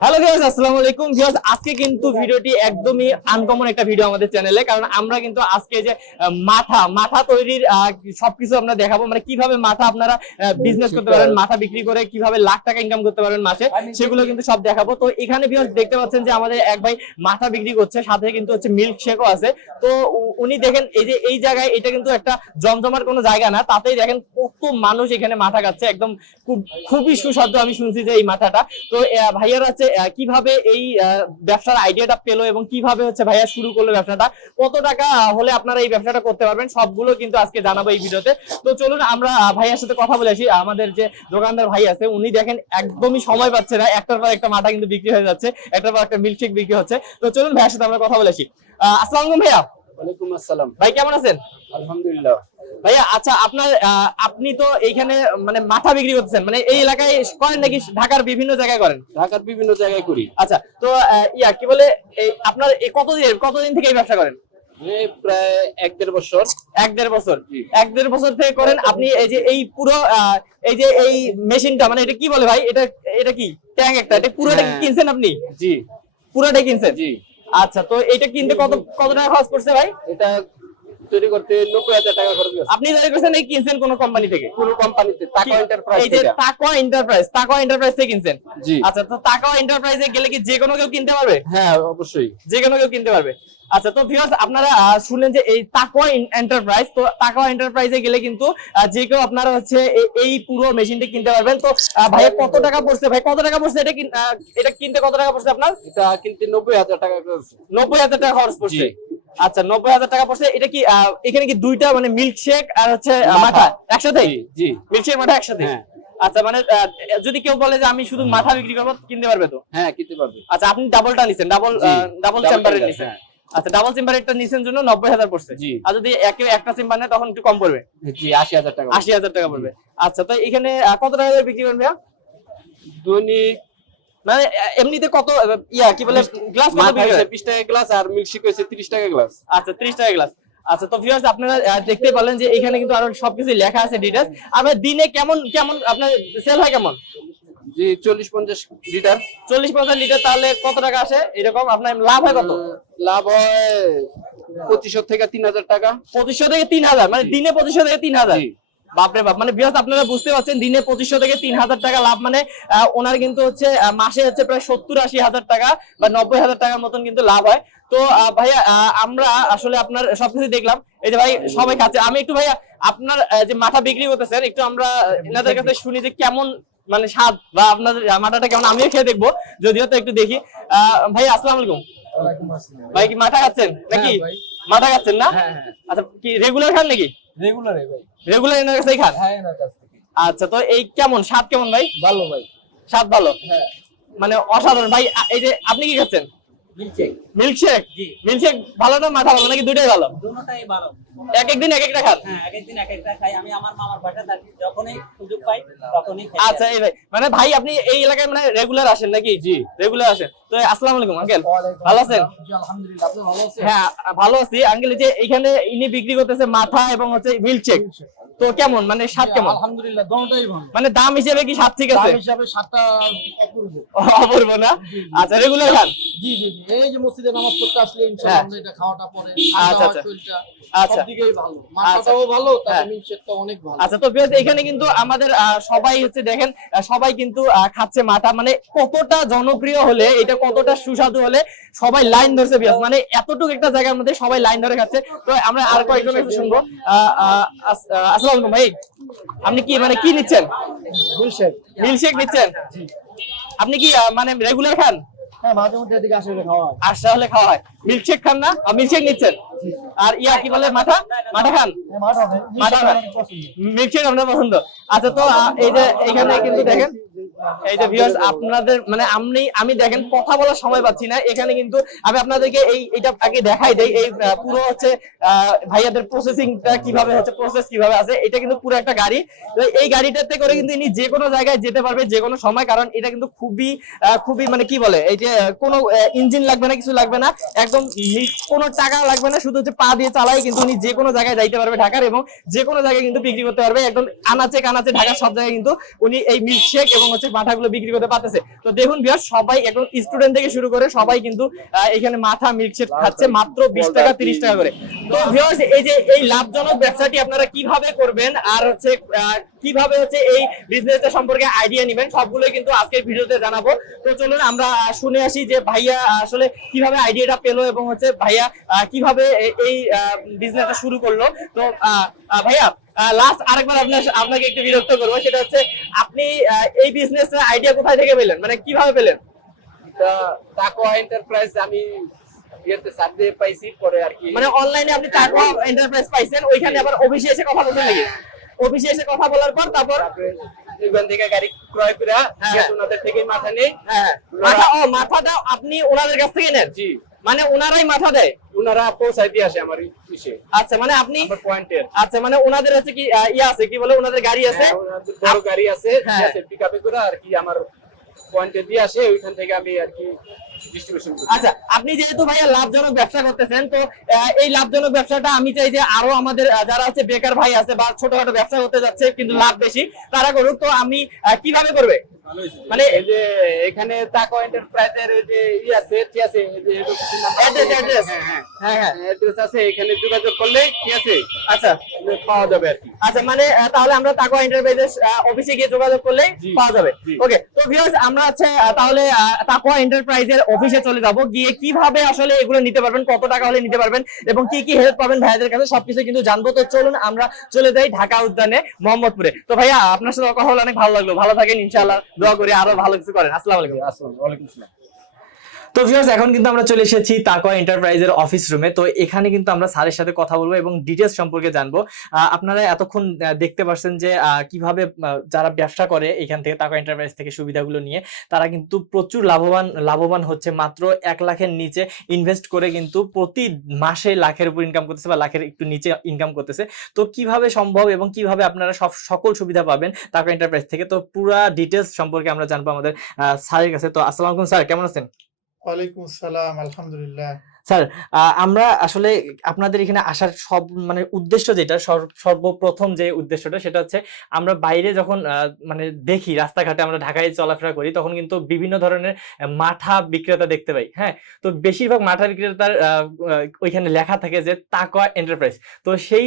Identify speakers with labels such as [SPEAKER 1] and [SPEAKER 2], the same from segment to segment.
[SPEAKER 1] Hello viewers আসসালামু আলাইকুম। Viewers আজকে কিন্তু ভিডিওটি একদমই আনকমন একটা ভিডিও আমাদের চ্যানেলে কারণ আমরা কিন্তু আজকে যে মাথা মাথা তৈরির সবকিছু আমরা দেখাবো। মানে কীভাবে মাথা আপনারা বিজনেস করতে পারেন মাথা বিক্রি করে কীভাবে লাখ টাকা ইনকাম করতে পারেন মাসে সেগুলো কিন্তু সব দেখাবো। তো এখানে ভিউয়ার্স দেখতে পাচ্ছেন যে আমাদের এক ভাই মাথা বিক্রি করছে সাথে কিন্তু হচ্ছে মিল্ক শেকও আছে। তো উনি দেখেন এই যে এই জায়গায় এটা কিন্তু একটা জমজমার কোনো জায়গা না তাতেই দেখেন কত মানুষ এখানে মাথা খাচ্ছে। একদম খুব খুবই সুস্বাদু আমি শুনছি যে এই মাথাটা। তো ভাইয়ারা হচ্ছে কীভাবে এই ব্যবসার আইডিয়াটা পেল এবং কীভাবে হচ্ছে ভাইয়া শুরু করল ব্যবসাটা কত টাকা হলে আপনারা এই ব্যবসাটা করতে পারবেন সবগুলো কিন্তু আজকে জানাব এই ভিডিওতে। তো চলুন আমরা ভাইয়ার সাথে কথা বলে আসি। আমাদের যে দোকানদার ভাই আছে উনি দেখেন একদমই সময় পাচ্ছে না একটার পর একটা মাথা কিন্তু বিক্রি হয়ে যাচ্ছে একটার পর একটা মিল্কশেক বিক্রি হচ্ছে। তো চলুন ভাইয়ার সাথে আমরা কথা বলে আসি। আহ, ভাইয়া।
[SPEAKER 2] ওয়ালাইকুম আসসালাম।
[SPEAKER 1] ভাই কেমন আছেন?
[SPEAKER 2] আলহামদুলিল্লাহ।
[SPEAKER 1] ভাইয়া আচ্ছা আপনার আপনি তো এইখানে মানে মাথা বিক্রি করতেছেন মানে এই এলাকায় করেন নাকি ঢাকার বিভিন্ন জায়গায় করেন?
[SPEAKER 2] ঢাকার বিভিন্ন জায়গায় করি।
[SPEAKER 1] আচ্ছা তো ইয়া কি বলে আপনার কতদিন কতদিন থেকে এই ব্যবসা করেন?
[SPEAKER 2] প্রায় এক দেড় বছর।
[SPEAKER 1] এক দেড় বছর? এক দেড় বছর থেকে করেন আপনি এই যে এই পুরো এই যে এই মেশিনটা মানে এটা কি বলে ভাই? এটা এটা কি? ট্যাঙ্ক একটা এটা পুরোটা
[SPEAKER 2] হ্যাঁ।
[SPEAKER 1] কিনছেন আপনি?
[SPEAKER 2] জি।
[SPEAKER 1] পুরোটাই কিনছেন?
[SPEAKER 2] জি।
[SPEAKER 1] আচ্ছা তো এটা কিনতে কত কত টাকা খরচ পড়ছে ভাই?
[SPEAKER 2] এটা তৈরি করতে নব্বই হাজার টাকা খরচ
[SPEAKER 1] আপনি তৈরি করছেন এই কিনছেন কোন কোম্পানি থেকে?
[SPEAKER 2] কোন কোম্পানিতে টাকা এন্টারপ্রাইজ
[SPEAKER 1] এই যে এন্টারপ্রাইজ তাকওয়া এন্টারপ্রাইজ থেকে কিনছেন?
[SPEAKER 2] জি।
[SPEAKER 1] আচ্ছা তো তাকওয়া এন্টারপ্রাইজে গেলে কি যে কোনো কেউ কিনতে পারবে?
[SPEAKER 2] হ্যাঁ অবশ্যই।
[SPEAKER 1] যে কোনো কেউ কিনতে পারবে। আচ্ছা তো ভিউয়ার্স আপনারা শুনলেন যে এই তাকওয়া এন্টারপ্রাইজ তো তাকওয়া এন্টারপ্রাইজে গেলে কিন্তু যে কেউ আপনারা হচ্ছে এই পুরো মেশিনটি কিনতে পারবেন। তো আহ, ভাইয়া কত টাকা পড়ছে? ভাই কত টাকা পড়ছে? এটা এটা কিনতে কত টাকা পড়ছে আপনার?
[SPEAKER 2] এটা কিনতে নব্বই হাজার টাকা খরচ
[SPEAKER 1] নব্বই হাজার টাকা খরচ পড়ছে। আচ্ছা নব্বই হাজার টাকা পড়ছে। এটা কি এখানে কি দুইটা মানে মিল্কশেক আর হচ্ছে
[SPEAKER 2] মাথা।
[SPEAKER 1] একসাথে?
[SPEAKER 2] জি জি।
[SPEAKER 1] মিল্ক শেক মাথা একসাথে?
[SPEAKER 2] হ্যাঁ।
[SPEAKER 1] আচ্ছা মানে যদি কেউ বলে যে আমি শুধু মাথা বিক্রি করব কিনতে পারবে তো?
[SPEAKER 2] হ্যাঁ কিনতে পারবে।
[SPEAKER 1] আচ্ছা আপনি ডাবলটা নিছেন ডাবল ডাবল চেম্বারের নিছেন।
[SPEAKER 2] হ্যাঁ।
[SPEAKER 1] আচ্ছা ডাবল চেম্বারেরটা নিছেন জন্য নব্বই হাজার পড়ছে। আর যদি একে একটা চেম্বার নেয় তখন একটু কম পড়বে।
[SPEAKER 2] জি আশি হাজার টাকা।
[SPEAKER 1] আশি হাজার টাকা পড়বে। আচ্ছা তো এখানে কত টাকা বিক্রি ভাইয়া?
[SPEAKER 2] দৈনিক
[SPEAKER 1] মানে এমনিতে কত ইয়া কি বলে গ্লাস কত বিক্রি
[SPEAKER 2] হয়েছে?
[SPEAKER 1] হয়?
[SPEAKER 2] বিশ টাকা গ্লাস আর মিল্কশেক হয়েছে তিরিশ টাকা গ্লাস
[SPEAKER 1] আচ্ছা ত্রিশ টাকা গ্লাস আচ্ছা তো ভিউয়ার্স আপনারা দেখতে পারলেন যে এখানে কিন্তু আরও সবকিছু লেখা আছে ডিটেলস আপনার দিনে কেমন কেমন আপনার সেল হয় কেমন?
[SPEAKER 2] জি চল্লিশ পঞ্চাশ লিটার
[SPEAKER 1] চল্লিশ পঞ্চাশ লিটার তাহলে কত টাকা আসে? এরকম আপনার লাভ হয় কত?
[SPEAKER 2] লাভ হয় পঁচিশশো থেকে তিন হাজার টাকা।
[SPEAKER 1] পঁচিশশো থেকে তিন হাজার মানে দিনে পঁচিশশো থেকে তিন হাজার।
[SPEAKER 2] জি।
[SPEAKER 1] বাপরে বাপ। মানে বিহাস আপনারা বুঝতে পারছেন দিনে পঁচিশশো থেকে তিন হাজার টাকা লাভ। মানে ওনার কিন্তু হচ্ছে মাসে হচ্ছে প্রায় সত্তর আশি হাজার টাকা বা নব্বই হাজার টাকার মতন কিন্তু লাভ হয়। তো ভাইয়া আমরা আসলে আপনার সবকিছু দেখলাম। এই যে ভাই সবাই খাচ্ছে। আমি একটু ভাইয়া আপনার যে মাথা বিক্রি করতেছেন একটু আমরা এনাদের কাছে শুনি যে কেমন মানে স্বাদ বা আপনার মাথাটা কেমন? আমিও খেয়ে দেখব। যদিও তো একটু দেখি। আহ, ভাই আসসালাম আলাইকুম। ভাই কি মাথা খাচ্ছেন নাকি?
[SPEAKER 3] হ্যাঁ,
[SPEAKER 1] মাথা খাচ্ছেন না?
[SPEAKER 3] হ্যাঁ, হ্যাঁ।
[SPEAKER 1] আচ্ছা কি রেগুলার খান নাকি?
[SPEAKER 3] রেগুলার ভাই।
[SPEAKER 1] রেগুলার এনার কাছেই খান?
[SPEAKER 3] হ্যাঁ এনার কাছ থেকে।
[SPEAKER 1] আচ্ছা তো এই কেমন? স্বাদ কেমন ভাই?
[SPEAKER 3] ভালো ভাই।
[SPEAKER 1] স্বাদ ভালো?
[SPEAKER 3] হ্যাঁ।
[SPEAKER 1] মানে অসাধারণ। ভাই এই যে আপনি কি খাচ্ছেন?
[SPEAKER 3] মিল্কশেক
[SPEAKER 1] মিল্কশেক
[SPEAKER 3] জি।
[SPEAKER 1] মিল্কশেক ভালো না মাথা ভালো? নাকি দুটোই ভালো?
[SPEAKER 4] দুটোটাই ভালো।
[SPEAKER 1] এক এক দিন এক একটা খান
[SPEAKER 4] হ্যাঁ এক একদিন এক একটা খাই। আমি আমার মামার বাসা থাকি যখনই সুযোগ পাই তখনই খাই।
[SPEAKER 1] আচ্ছা এই ভাই মানে ভাই আপনি এই এলাকায় মানে রেগুলার আসেন নাকি? জি। রেগুলার আসেন। তো আসসালামু আলাইকুম আঙ্কেল ভালো আছেন?
[SPEAKER 3] আলহামদুলিল্লাহ আপনি ভালো আছেন?
[SPEAKER 1] হ্যাঁ ভালো আছি। আঙ্কেল যে এখানে ইনি বিক্রি করতেছে মাথা এবং হচ্ছে মিল্কশেক তো কেমন? মানে স্বাদ কেমন?
[SPEAKER 3] আলহামদুলিল্লাহ দোনোটাই ভালো।
[SPEAKER 1] মানে দাম হিসেবে কি স্বাদ ঠিক আছে?
[SPEAKER 3] দাম হিসাবে সাতটা অপূর্ব।
[SPEAKER 1] অপূর্ব না? আচ্ছা রেগুলার খান?
[SPEAKER 3] জি জি এই যে মসজিদে নামাজ পড়তে আসলে ইনশাআল্লাহ
[SPEAKER 1] হ্যাঁ।
[SPEAKER 3] এটা খাওয়াটা পরে।
[SPEAKER 1] আচ্ছা, আচ্ছা। আচ্ছা।
[SPEAKER 3] ভালো।
[SPEAKER 1] হ্যাঁ।
[SPEAKER 3] তার মিল্কশেকটা অনেক ভালো।
[SPEAKER 1] আচ্ছা তো এখানে কিন্তু আমাদের সবাই হচ্ছে দেখেন সবাই কিন্তু খাচ্ছে মাথা। মানে কতটা জনপ্রিয় হলে এটা কতটা সুস্বাদু হলে সবাই লাইন ধরছে বিয়াস মানে এতটুকু একটা জায়গার মধ্যে সবাই লাইন ধরে খাচ্ছে। তো আমরা আর কয়েকজন একটু শুনব। আসসালামু আলাইকুম ভাই। আপনি কি মানে কি নিচ্ছেন?
[SPEAKER 3] মিল্কশেক
[SPEAKER 1] মিল্কশেক নিচ্ছেন? আপনি কি মানে রেগুলার খান?
[SPEAKER 3] হ্যাঁ মাঝে মধ্যে এদিকে আসলে খাওয়া হয়।
[SPEAKER 1] আসা হলে খাওয়া হয়। মিল্কশেক খান না? মিল্কশেক নিচ্ছেন? আর ইয়া কি বলে মাথা? মাথা খান?
[SPEAKER 3] হ্যাঁ,
[SPEAKER 1] মিল্কশেক আপনার পছন্দ। আচ্ছা তো এই যে এখানে কিন্তু দেখেন এই যে ভিউয়ার্স আপনাদের মানে আমি আমি দেখেন কথা বলার সময় পাচ্ছি না। এখানে কিন্তু আমি আপনাদেরকে এই এটা আগে দেখাই দেই। এই পুরো হচ্ছে ভাইয়াদের প্রসেসিংটা কীভাবে হচ্ছে প্রসেস কীভাবে আছে এটা কিন্তু পুরো একটা গাড়ি। এই গাড়িটাতে করে কিন্তু ইনি যে কোনো জায়গায় যেতে পারবে যে কোনো সময় কারণ এটা কিন্তু খুবই খুবই মানে কি বলে এই যে কোনো ইঞ্জিন লাগবে না কিছু লাগবে না একদম কোনো টাকা লাগবে না শুধু হচ্ছে পা দিয়ে চালাই কিন্তু উনি যে কোনো জায়গায় যাইতে পারবে ঢাকার এবং যে কোনো জায়গায় কিন্তু বিক্রি করতে পারবে। একদম আনাচে কানাচে ঢাকার সব জায়গায় কিন্তু উনি এই মিল্কশেক এবং হচ্ছে মাথাগুলো বিক্রি করতে পারতেছে। তো দেখুন বিয়ার সবাই এখন স্টুডেন্ট থেকে শুরু করে সবাই কিন্তু এখানে মাথা মিল্কশেক খাচ্ছে মাত্র বিশ টাকা তিরিশ টাকা করে। তো ভিউয়ার্স এই যে এই লাভজনক ব্যবসাটি আপনারা কীভাবে করবেন আর হচ্ছে কীভাবে হচ্ছে এই বিজনেসটা সম্পর্কে আইডিয়া নেবেন সবগুলোই কিন্তু আজকের ভিডিওতে জানাব। তো চলুন আমরা শুনে আসি যে ভাইয়া আসলে কীভাবে আইডিয়াটা পেল এবং হচ্ছে ভাইয়া আহ, কীভাবে এই বিজনেসটা শুরু করল। তো ভাইয়া লাস্ট আরেকবার আপনার আপনাকে একটু বিরক্ত করব সেটা হচ্ছে আপনি এই বিজনেসের আইডিয়া কোথায় থেকে পেলেন? মানে কীভাবে পেলেন?
[SPEAKER 2] টাকোয়া এন্টারপ্রাইজ আমি ইয়েতে সার্ভে পাইছি পরে আর কি
[SPEAKER 1] মানে অনলাইনে আপনি এন্টারপ্রাইজ পাইছেন ওইখানে আবার অফিসে এসে কথা নাকি? অফিসে এসে কথা বলার পর তারপর?
[SPEAKER 2] ওইখান থেকে গাড়ি ক্রয় করে
[SPEAKER 1] হ্যাঁ।
[SPEAKER 2] ওনাদের থেকে মাথা নেই
[SPEAKER 1] হ্যাঁ মাথা ও মাথাটা আপনি ওনাদের কাছ থেকে নেন?
[SPEAKER 2] জি।
[SPEAKER 1] মানে ওনারাই মাথা দেয়?
[SPEAKER 2] ওনারা পৌঁছাই দিয়ে আসে আমার ইসে।
[SPEAKER 1] আচ্ছা মানে আপনি
[SPEAKER 2] পয়েন্টের
[SPEAKER 1] আচ্ছা মানে ওনাদের হচ্ছে কি ইয়ে আছে কি বলে ওনাদের গাড়ি আছে?
[SPEAKER 2] হ্যাঁ, বড় গাড়ি আছে
[SPEAKER 1] হ্যাঁ।
[SPEAKER 2] পিকআপে করে আর কি আমার পয়েন্টে দিয়ে আসে ওইখান থেকে আমি আর কি
[SPEAKER 1] আচ্ছা আপনি যেহেতু ভাইয়া লাভজনক ব্যবসা করতেছেন তো এই লাভজনক ব্যবসাটা আমি চাই যে আরও আমাদের যারা হচ্ছে বেকার ভাই আছে বা ছোটখাটো ব্যবসা করতে যাচ্ছে কিন্তু লাভ বেশি তারা করুক। তো আমি কীভাবে করবে? মানে
[SPEAKER 2] এই যে এখানে টাকো এন্টারপ্রাইজের যে ই আছে ঠিক আছে?
[SPEAKER 1] Address, address।
[SPEAKER 2] হ্যাঁ হ্যাঁ।
[SPEAKER 1] হ্যাঁ হ্যাঁ।
[SPEAKER 2] অ্যাড্রেস আছে এখানে যোগাযোগ করলে ঠিক আছে?
[SPEAKER 1] আচ্ছা।
[SPEAKER 2] পাওয়া যাবে আর কি।
[SPEAKER 1] আচ্ছা মানে তাহলে আমরা তাকওয়া এন্টারপ্রাইজেস অফিসে গিয়ে যোগাযোগ পাওয়া যাবে। ওকে তো ভিউয়ার্স আমরা হচ্ছে তাহলে তাকওয়া এন্টারপ্রাইজের অফিসে চলে যাব। গিয়ে কীভাবে আসলে এগুলো নিতে পারবেন কত টাকা হলে নিতে পারবেন এবং কি কি হেল্প পাবেন ভাইয়াদের কাছে সবকিছু কিন্তু জানব। তো চলুন আমরা চলে যাই ঢাকা উদ্যানে মোহাম্মদপুরে। তো ভাইয়া আপনার সাথে কথা বলে অনেক ভালো লাগল। ভালো থাকেন ইনশাআল্লাহ। দোয়া করি আরও ভালো কিছু করেন। আসসালামু আলাইকুম।
[SPEAKER 2] আসসালামু ওয়ালাইকুম আসসালাম।
[SPEAKER 1] তো ভিউয়ার্স এখন কিন্তু আমরা চলে এসেছি তাকওয়া এন্টারপ্রাইজের অফিস রুমে তো এখানে কিন্তু আমরা স্যারের সাথে কথা বলব এবং ডিটেলস সম্পর্কে জানব। আপনারা এতক্ষণ দেখতে পাচ্ছেন যে কীভাবে যারা ব্যবসা করে এখান থেকে তাকওয়া এন্টারপ্রাইজ থেকে সুবিধাগুলো নিয়ে, তারা কিন্তু প্রচুর লাভবান লাভবান হচ্ছে। মাত্র এক লাখের নিচে ইনভেস্ট করে কিন্তু প্রতি মাসে লাখের উপর ইনকাম করতেছে বা লাখের একটু নিচে ইনকাম করতেছে। তো কীভাবে সম্ভব এবং কীভাবে আপনারা সব, সকল সুবিধা পাবেন তাকওয়া এন্টারপ্রাইজ থেকে? তো পুরা ডিটেলস সম্পর্কে আমরা জানব আমাদের স্যারের কাছে। তো আসসালামু আলাইকুম স্যার, কেমন আছেন?
[SPEAKER 3] ওয়ালাইকুম আসসালাম আলহামদুলিল্লাহ।
[SPEAKER 1] স্যার আমরা আসলে আপনাদের এখানে আসার সব মানে উদ্দেশ্য যেটা সর্বপ্রথম যে উদ্দেশ্যটা সেটা হচ্ছে আমরা বাইরে যখন মানে দেখি রাস্তাঘাটে আমরা ঢাকায় চলাফেরা করি, তখন কিন্তু বিভিন্ন ধরনের মাঠা বিক্রেতা দেখতে পাই হ্যাঁ? তো বেশিরভাগ মাঠা বিক্রেতার ওইখানে লেখা থাকে যে তাকওয়া এন্টারপ্রাইজ। তো সেই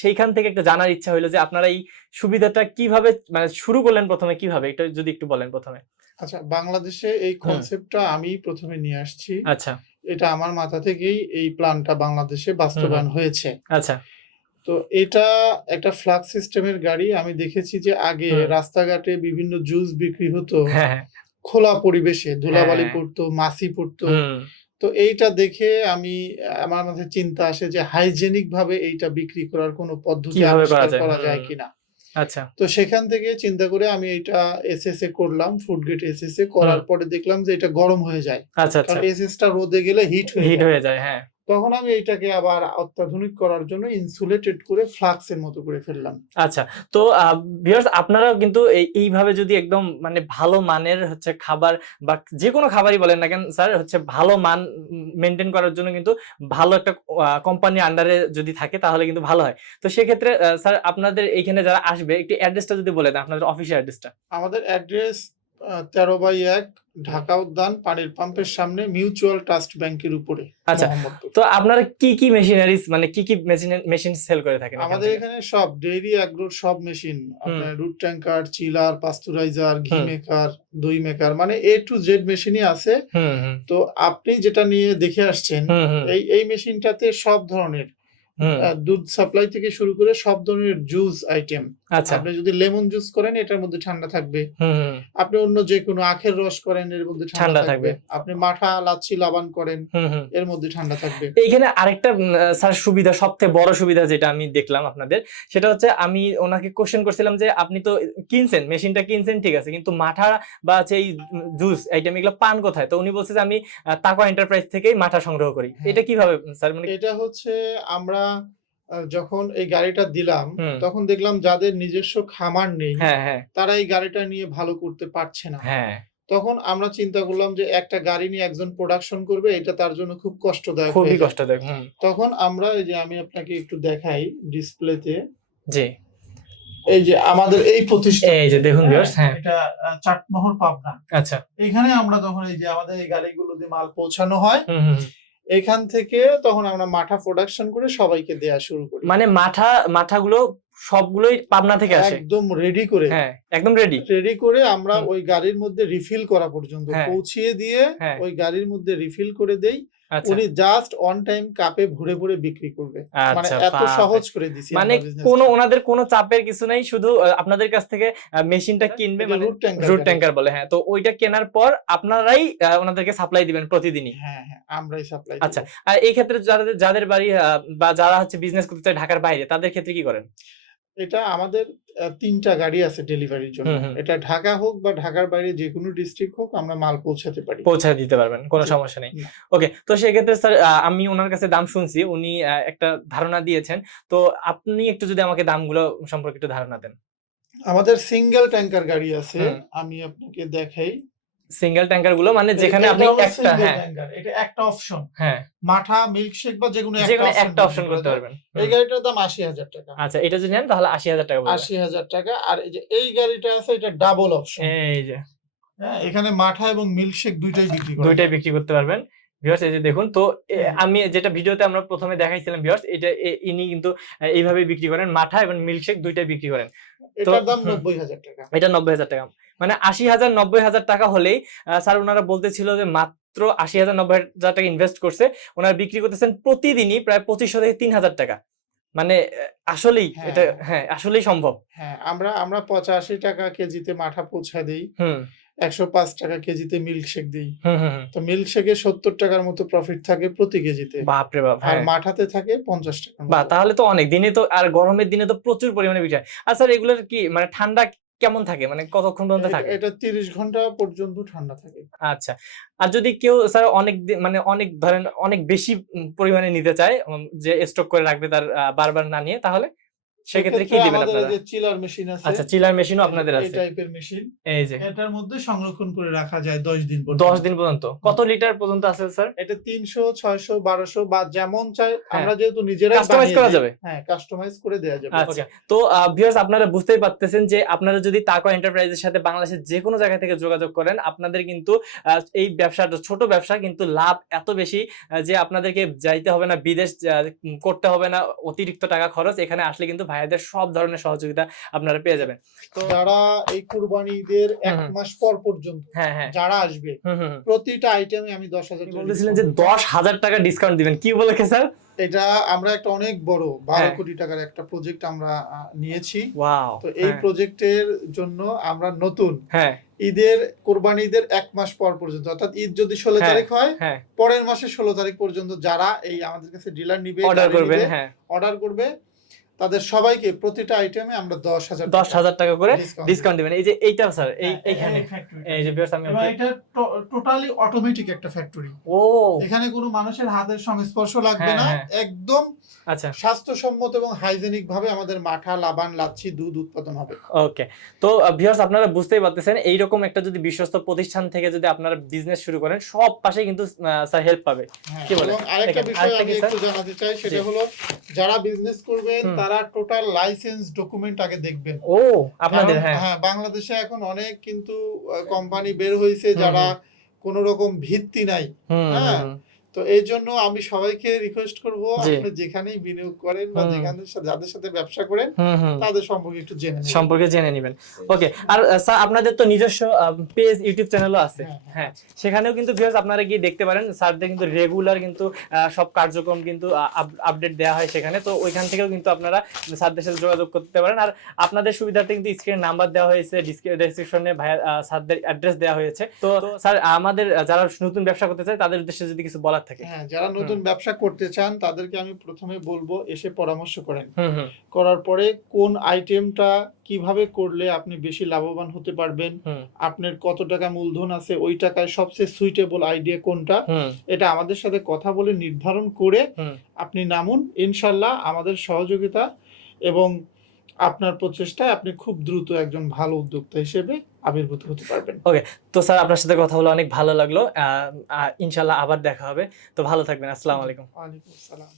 [SPEAKER 1] সেইখান থেকে একটা জানার ইচ্ছা হলো যে আপনারা এই সুবিধাটা কীভাবে মানে শুরু করলেন প্রথমে কীভাবে? এটা যদি একটু বলেন প্রথমে।
[SPEAKER 3] আচ্ছা বাংলাদেশে এই কনসেপ্টটা আমি প্রথমে নিয়ে আসছি।
[SPEAKER 1] আচ্ছা।
[SPEAKER 3] এটা আমার মাথা থেকেই এই প্ল্যানটা বাংলাদেশে বাস্তবায়ন হয়েছে।
[SPEAKER 1] আচ্ছা।
[SPEAKER 3] তো এটা একটা ফ্লাক্স সিস্টেমের গাড়ি। আমি দেখেছি যে আগে রাস্তাঘাটে বিভিন্ন জুস বিক্রি হতো।
[SPEAKER 1] হ্যাঁ হ্যাঁ।
[SPEAKER 3] খোলা পরিবেশে ধুলাবালি
[SPEAKER 1] হ্যাঁ।
[SPEAKER 3] পড়তো মাছি পড়তো। তো এইটা দেখে আমি আমার মাথায় চিন্তা আসে যে হাইজেনিক ভাবে এইটা বিক্রি করার কোনো পদ্ধতি
[SPEAKER 1] করা
[SPEAKER 3] আবিষ্কার? করা যায় কিনা।
[SPEAKER 1] আচ্ছা।
[SPEAKER 3] তো সেখান থেকে চিন্তা করে আমি এটা এসএসএ করলাম ফুড গেট এসএসএ করার পরে দেখলাম যে এটা গরম হয়ে যায়।
[SPEAKER 1] আচ্ছা আচ্ছা।
[SPEAKER 3] কারণ এসএস টা রোদে গেলে হিট
[SPEAKER 1] হিট হয়ে যায় হ্যাঁ।
[SPEAKER 3] তখন আমি এইটাকে আবার অত্যাধুনিক করার জন্য ইনসুলেটেড করে ফ্লাক্সের মতো করে ফেললাম।
[SPEAKER 1] আচ্ছা তো ভিউয়ার্স আপনারাও কিন্তু এইভাবে যদি একদম মানে ভালো মানের হচ্ছে খাবার বা যে কোনো খাবারই বলেন না কেন স্যার হচ্ছে ভালো মান মেনটেন করার জন্য কিন্তু ভালো একটা কোম্পানির আন্ডারে যদি থাকে তাহলে কিন্তু ভালো হয়। তো সেক্ষেত্রে স্যার আপনাদের এইখানে যারা আসবে একটু অ্যাড্রেসটা যদি বলে দেন আপনাদের অফিসের অ্যাড্রেসটা
[SPEAKER 3] আমাদের অ্যাড্রেস তেরো বাই এক ঢাকা উদ্যান পানির পাম্পের সামনে মিউচুয়াল ট্রাস্ট ব্যাংকের উপরে
[SPEAKER 1] আচ্ছা, তো আপনারা কি কি মেশিনারিজ মানে কি কি মেশিন মেশিন সেল করে থাকেন
[SPEAKER 3] আমাদের এখানে সব ডেইরি অ্যাগ্রোর সব মেশিন। আপনার রুট ট্যাঙ্কার চিলার পাস্তুরাইজার ঘি মেকার দই মেকার মানে এ টু জেড মেশিনই আছে।
[SPEAKER 1] হুম হুম।
[SPEAKER 3] তো আপনি যেটা নিয়ে দেখে আসছেন এই এই মেশিনটাতে সব ধরনের দুধ সাপ্লাই থেকে শুরু করে সব ধরনের জুস আইটেম আপনি যদি লেমন জুস করেন এটার মধ্যে ঠান্ডা থাকবে। আপনি অন্য যে কোনো আখের রস করেন এর মধ্যে
[SPEAKER 1] ঠান্ডা থাকবে।
[SPEAKER 3] আপনি মাঠা লাচ্ছি লাবান করেন এর মধ্যে ঠান্ডা থাকবে।
[SPEAKER 1] এইখানে আরেকটা স্যার সুবিধা সবথেকে বড় সুবিধা যেটা আমি দেখলাম আপনাদের সেটা হচ্ছে আমি ওনাকে কোশ্চেন করছিলাম যে আপনি তো কিনছেন মেশিনটা কিনছেন ঠিক আছে কিন্তু মাঠা বা হচ্ছে এই জুস আইটেম এগুলো পান কোথায়? তো উনি বলছে যে আমি তাকওয়া এন্টারপ্রাইজ থেকেই মাঠা সংগ্রহ করি।
[SPEAKER 3] হ্যাঁ।
[SPEAKER 1] এটা কীভাবে স্যার মানে
[SPEAKER 3] এটা হচ্ছে আমরা যখন এই গাড়িটা দিলাম
[SPEAKER 1] হুম।
[SPEAKER 3] তখন দেখলাম যাদের নিজস্ব খামার নেই
[SPEAKER 1] হ্যাঁ হ্যাঁ।
[SPEAKER 3] তারা এই গাড়িটা নিয়ে ভালো করতে পারছে না।
[SPEAKER 1] হ্যাঁ।
[SPEAKER 3] তখন আমরা চিন্তা করলাম যে একটা গাড়ি নিয়ে একজন প্রোডাকশন করবে এটা তার জন্য খুব কষ্টদায়ক
[SPEAKER 1] খুবই
[SPEAKER 3] হয়ে যায়।
[SPEAKER 1] কষ্টদায়ক হুম।
[SPEAKER 3] তখন আমরা এই যে আমি আপনাকে একটু দেখাই ডিসপ্লেতে
[SPEAKER 1] জি।
[SPEAKER 3] এই যে আমাদের এই প্রতিষ্ঠান।
[SPEAKER 5] এই যে দেখুন ভিউয়ার্স হ্যাঁ।
[SPEAKER 3] এটা আহ, চাটমোহর পাবনা।
[SPEAKER 5] আচ্ছা।
[SPEAKER 3] এখানে আমরা যখন এই যে আমাদের এই গাড়িগুলো দিয়ে মাল পৌঁছানো হয়
[SPEAKER 5] হুম হুম হুম।
[SPEAKER 3] এখান থেকে তখন আমরা মাঠা প্রোডাকশন করে সবাইকে দেয়া শুরু করি।
[SPEAKER 5] মানে মাঠা মাঠাগুলো সবগুলোই পাবনা থেকে আসে?
[SPEAKER 3] একদম রেডি করে।
[SPEAKER 5] হ্যাঁ একদম রেডি
[SPEAKER 3] রেডি করে আমরা ওই গাড়ির মধ্যে রিফিল করা পর্যন্ত
[SPEAKER 5] হ্যাঁ।
[SPEAKER 3] পৌঁছিয়ে দিয়ে
[SPEAKER 5] হ্যাঁ।
[SPEAKER 3] ওই গাড়ির মধ্যে রিফিল করে দেই। উনি জাস্ট অন টাইম কাপে ভরে ভরে বিক্রি করবে। মানে
[SPEAKER 5] আচ্ছা
[SPEAKER 3] এত সহজ করে দিছি
[SPEAKER 5] মানে কোনো ওনাদের কোনো চাপের কিছু নাই শুধু আপনাদের কাছ থেকে মেশিনটা কিনবে মানে
[SPEAKER 3] রুট ট্যাঙ্কার
[SPEAKER 5] বলে। হ্যাঁ। তো ওইটা কেনার পর আপনারাই ওনাদেরকে সাপ্লাই দিবেন প্রতিদিনই।
[SPEAKER 3] হ্যাঁ হ্যাঁ আমরাই সাপ্লাই
[SPEAKER 5] আচ্ছা। আর এই ক্ষেত্রে যাদের যাদের বাড়ি বা যারা হচ্ছে বিজনেস করতে চায় ঢাকার বাইরে তাদের ক্ষেত্রে কি করেন?
[SPEAKER 3] এটা আমাদের তিনটা গাড়ি আছে ডেলিভারির জন্য। এটা ঢাকা হোক বা ঢাকার বাইরে যে কোনো ডিস্ট্রিক্ট হোক আমরা মাল পৌঁছাতে পারি।
[SPEAKER 5] পৌঁছায় দিতে পারবেন কোনো সমস্যা নেই। ওকে তো সেক্ষেত্রে স্যার আমি ওনার কাছে দাম শুনছি উনি একটা ধারণা দিয়েছেন। তো আপনি একটু যদি আমাকে দামগুলো সম্পর্কে একটু ধারণা দেন।
[SPEAKER 3] আমাদের সিঙ্গেল ট্যাঙ্কার গাড়ি আছে আমি আপনাকে দেখাই।
[SPEAKER 5] সিঙ্গেল ট্যাঙ্কারগুলো মানে যেখানে আপনি একটা হ্যাঁ।
[SPEAKER 3] এটা একটা অপশন
[SPEAKER 5] হ্যাঁ।
[SPEAKER 3] মাঠা মিল্কশেক বা যেকোনো
[SPEAKER 5] যে কোনো
[SPEAKER 3] একটা
[SPEAKER 5] একটা অপশন করতে পারবেন।
[SPEAKER 3] এই গাড়িটার দাম আশি হাজার টাকা।
[SPEAKER 5] আচ্ছা এটা যদি নেন তাহলে আশি হাজার টাকা পড়বে
[SPEAKER 3] আশি হাজার টাকা। আর এই যে এই গাড়িটা আছে এটা ডাবল অপশন
[SPEAKER 5] এই যে।
[SPEAKER 3] হ্যাঁ এখানে মাঠা এবং মিল্কশেক দুইটাই বিক্রি করা
[SPEAKER 5] দুইটাই বিক্রি করতে পারবেন। ভিউয়ার্স এই যে দেখুন তো আমি যেটা ভিডিওতে আমরা প্রথমে দেখাইছিলাম ভিউয়ার্স এটা ইনি কিন্তু এইভাবে বিক্রি করেন। মাঠা এবং মিল্কশেক দুইটাই বিক্রি করেন।
[SPEAKER 3] এটার দাম
[SPEAKER 5] হুম।
[SPEAKER 3] নব্বই হাজার টাকা।
[SPEAKER 5] এটা নব্বই হাজার টাকা। মানে আশি হাজার নব্বই হাজার টাকা হলেই স্যার ওনারা বলতেছিল যে মাত্র আশি হাজার নব্বই হাজার টাকা ইনভেস্ট করছে। ওনারা বিক্রি করতেছেন প্রতিদিনই প্রায় পঁচিশশো থেকে তিন হাজার টাকা। মানে আসলেই
[SPEAKER 3] হ্যাঁ।
[SPEAKER 5] এটা হ্যাঁ আসলেই সম্ভব।
[SPEAKER 3] হ্যাঁ আমরা আমরা পঁচাশি টাকা কেজিতে মাঠা পৌঁছা দিই। একশো পাঁচ টাকা কেজিতে মিল্কশেক দিই। তো মিল্কশেকে সত্তর টাকার মতো প্রফিট থাকে প্রতি কেজিতে।
[SPEAKER 5] বাপরে বাপ
[SPEAKER 3] আর
[SPEAKER 5] হ্যাঁ।
[SPEAKER 3] মাঠাতে থাকে পঞ্চাশ টাকা
[SPEAKER 5] বা তাহলে তো অনেক। দিনে তো আর গরমের দিনে তো প্রচুর পরিমাণে বিক্রি হয় আর স্যার এগুলোর কি মানে ঠান্ডা কেমন থাকে? মানে কতক্ষণ পর্যন্ত থাকে?
[SPEAKER 3] এটা তিরিশ ঘণ্টা পর্যন্ত ঠান্ডা থাকে।
[SPEAKER 5] আচ্ছা। আর যদি কেউ স্যার অনেক দিন- মানে অনেক ধরেন অনেক বেশি পরিমাণে নিতে চায় যে স্টক করে রাখবে তার বারবার না নিয়ে তাহলে? সেক্ষেত্রে কি দিবেন আপনারা?
[SPEAKER 3] যে চিলার মেশিন আছে
[SPEAKER 5] আচ্ছা চিলার মেশিনও আপনাদের
[SPEAKER 3] এই টাইপের মেশিন
[SPEAKER 5] এই যে।
[SPEAKER 3] এটার মধ্যে সংরক্ষণ করে রাখা যায় দশ দিন
[SPEAKER 5] দশ
[SPEAKER 3] পর্যন্ত
[SPEAKER 5] দিন পর্যন্ত। কত লিটার পর্যন্ত আছে স্যার
[SPEAKER 3] এটা তিনশো ছয়শো বারোশো বা যেমন চাই
[SPEAKER 5] হ্যাঁ।
[SPEAKER 3] আমরা যেহেতু নিজেরাই
[SPEAKER 5] কাস্টমাইজ করা যাবে।
[SPEAKER 3] হ্যাঁ কাস্টমাইজ করে দেওয়া যাবে।
[SPEAKER 5] আচ্ছা। তো ভিউয়ার্স আপনারা বুঝতেই পারতেছেন যে আপনারা যদি তাকো এন্টারপ্রাইজের সাথে বাংলাদেশের যে কোনো জায়গা থেকে যোগাযোগ করেন আপনাদের কিন্তু এই ব্যবসাটা ছোট ব্যবসা কিন্তু লাভ এত বেশি যে আপনাদেরকে যাইতে হবে না বিদেশ করতে হবে না অতিরিক্ত টাকা খরচ এখানে আসলে কিন্তু ভাইয়াদের সব ধরনের সহযোগিতা আপনারা পেয়ে যাবেন। তো
[SPEAKER 3] যারা এই কুরবানি ঈদের এক মাস পর পর্যন্ত
[SPEAKER 5] হ্যাঁ হ্যাঁ।
[SPEAKER 3] যারা আসবে। প্রতিটা আইটেমে আমি দশ হাজার
[SPEAKER 5] বলতেছিলেন যে দশ হাজার টাকা ডিসকাউন্ট দিবেন কি বলে স্যার?
[SPEAKER 3] এটা আমরা একটা অনেক বড় বারো
[SPEAKER 5] হ্যাঁ।
[SPEAKER 3] কোটি টাকার একটা প্রজেক্ট আমরা নিয়েছি। তো এই প্রজেক্টের জন্য আমরা নতুন
[SPEAKER 5] হ্যাঁ।
[SPEAKER 3] ঈদের কোরবানি ঈদের এক মাস পর পর্যন্ত অর্থাৎ ঈদ যদি ষোলো
[SPEAKER 5] হ্যাঁ,
[SPEAKER 3] তারিখ হয়
[SPEAKER 5] হ্যাঁ।
[SPEAKER 3] পরের মাসে ষোলো তারিখ পর্যন্ত যারা এই আমাদের কাছে ডিলার নিবে
[SPEAKER 5] অর্ডার করবে হ্যাঁ।
[SPEAKER 3] অর্ডার করবে। তাদের সবাইকে প্রতিটা আইটেমে আমরা দশ হাজার
[SPEAKER 5] দশ হাজার টাকা করে ডিসকাউন্ট দিবেন। এই যে এইটা স্যার এই
[SPEAKER 3] হ্যাঁ,
[SPEAKER 5] এইখানে।
[SPEAKER 3] এই
[SPEAKER 5] যে
[SPEAKER 3] এটা টোটালি অটোমেটিক একটা ফ্যাক্টরি
[SPEAKER 5] ও।
[SPEAKER 3] এখানে কোনো মানুষের হাতের সংস্পর্শ লাগবে
[SPEAKER 5] হ্যাঁ,
[SPEAKER 3] না।
[SPEAKER 5] হ্যাঁ।
[SPEAKER 3] একদম
[SPEAKER 5] আচ্ছা।
[SPEAKER 3] স্বাস্থ্যসম্মত এবং হাইজেনিক ভাবে আমাদের মাঠা লাবান লাচ্ছি দুধ উৎপাদন হবে।
[SPEAKER 5] ওকে তো ভিউয়ার্স আপনারা বুঝতেই পারতেছেন এইরকম একটা যদি বিশ্বস্ত প্রতিষ্ঠান থেকে যদি আপনারা বিজনেস শুরু করেন সব পাশে কিন্তু স্যার হেল্প পাবে।
[SPEAKER 3] হ্যাঁ,
[SPEAKER 5] কি বলেন?
[SPEAKER 3] আরেকটা বিষয় আমি একটু জানাতে চাই সেটা হলো যারা বিজনেস করবেন তারা টোটাল লাইসেন্স ডকুমেন্ট আগে দেখবেন।
[SPEAKER 5] ও আপনাদের হ্যাঁ।
[SPEAKER 3] হ্যাঁ বাংলাদেশে এখন অনেক কিন্তু কোম্পানি বের হয়েছে যারা। কোন রকম ভিত্তি নাই। হ্যাঁ, তো এই জন্য আমি সবাইকে রিকোয়েস্ট করব আপনি যেখানেই বিনিয়োগ করেন বা যেখানে যাদের সাথে ব্যবসা করেন। তাদের সম্পর্কে একটু জেনে নেবেন।
[SPEAKER 5] সম্পর্কে জেনে নেবেন। ওকে আর স্যার আপনাদের তো নিজস্ব পেজ ইউটিউব চ্যানেলও আছে।
[SPEAKER 3] হ্যাঁ,
[SPEAKER 5] হ্যাঁ। সেখানেও কিন্তু ভিউয়ার্স আপনারা গিয়ে দেখতে পারেন। স্যারদের কিন্তু রেগুলার কিন্তু সব কার্যক্রম কিন্তু আপডেট দেওয়া হয় সেখানে। তো ওইখান থেকেও কিন্তু আপনারা স্যারদের সাথে যোগাযোগ করতে পারেন। আর আপনাদের সুবিধার্থে কিন্তু স্ক্রিনে নাম্বার দেওয়া হয়েছে। ডেসক্রিপশনে ভাইয়া স্যারদের অ্যাড্রেস দেওয়া হয়েছে। তো স্যার আমাদের যারা নতুন ব্যবসা করতে চায় তাদের উদ্দেশ্যে যদি কিছু বলার থাকে।
[SPEAKER 3] হ্যাঁ যারা নতুন ব্যবসা করতে চান তাদেরকে আমি প্রথমে বলব এসে পরামর্শ করেন। করার পরে কোন আইটেমটা কীভাবে করলে আপনি বেশি লাভবান হতে পারবেন আপনার কত টাকা মূলধন আছে ওই টাকায় সবচেয়ে সুইটেবল আইডিয়া কোনটা এটা আমাদের সাথে কথা বলে নির্ধারণ করে আপনি নামুন। ইনশাল্লাহ আমাদের সহযোগিতা এবং আপনার প্রচেষ্টায় আপনি খুব দ্রুত একজন ভালো উদ্যোক্তা হিসেবে আবির্ভূত হতে পারবেন।
[SPEAKER 5] ওকে তো স্যার আপনার সাথে কথা বলে অনেক ভালো লাগল। ইনশাল্লাহ আবার দেখা হবে। তো ভালো থাকবেন। আসসালামু আলাইকুম।
[SPEAKER 3] ওয়ালাইকুম আসসালাম।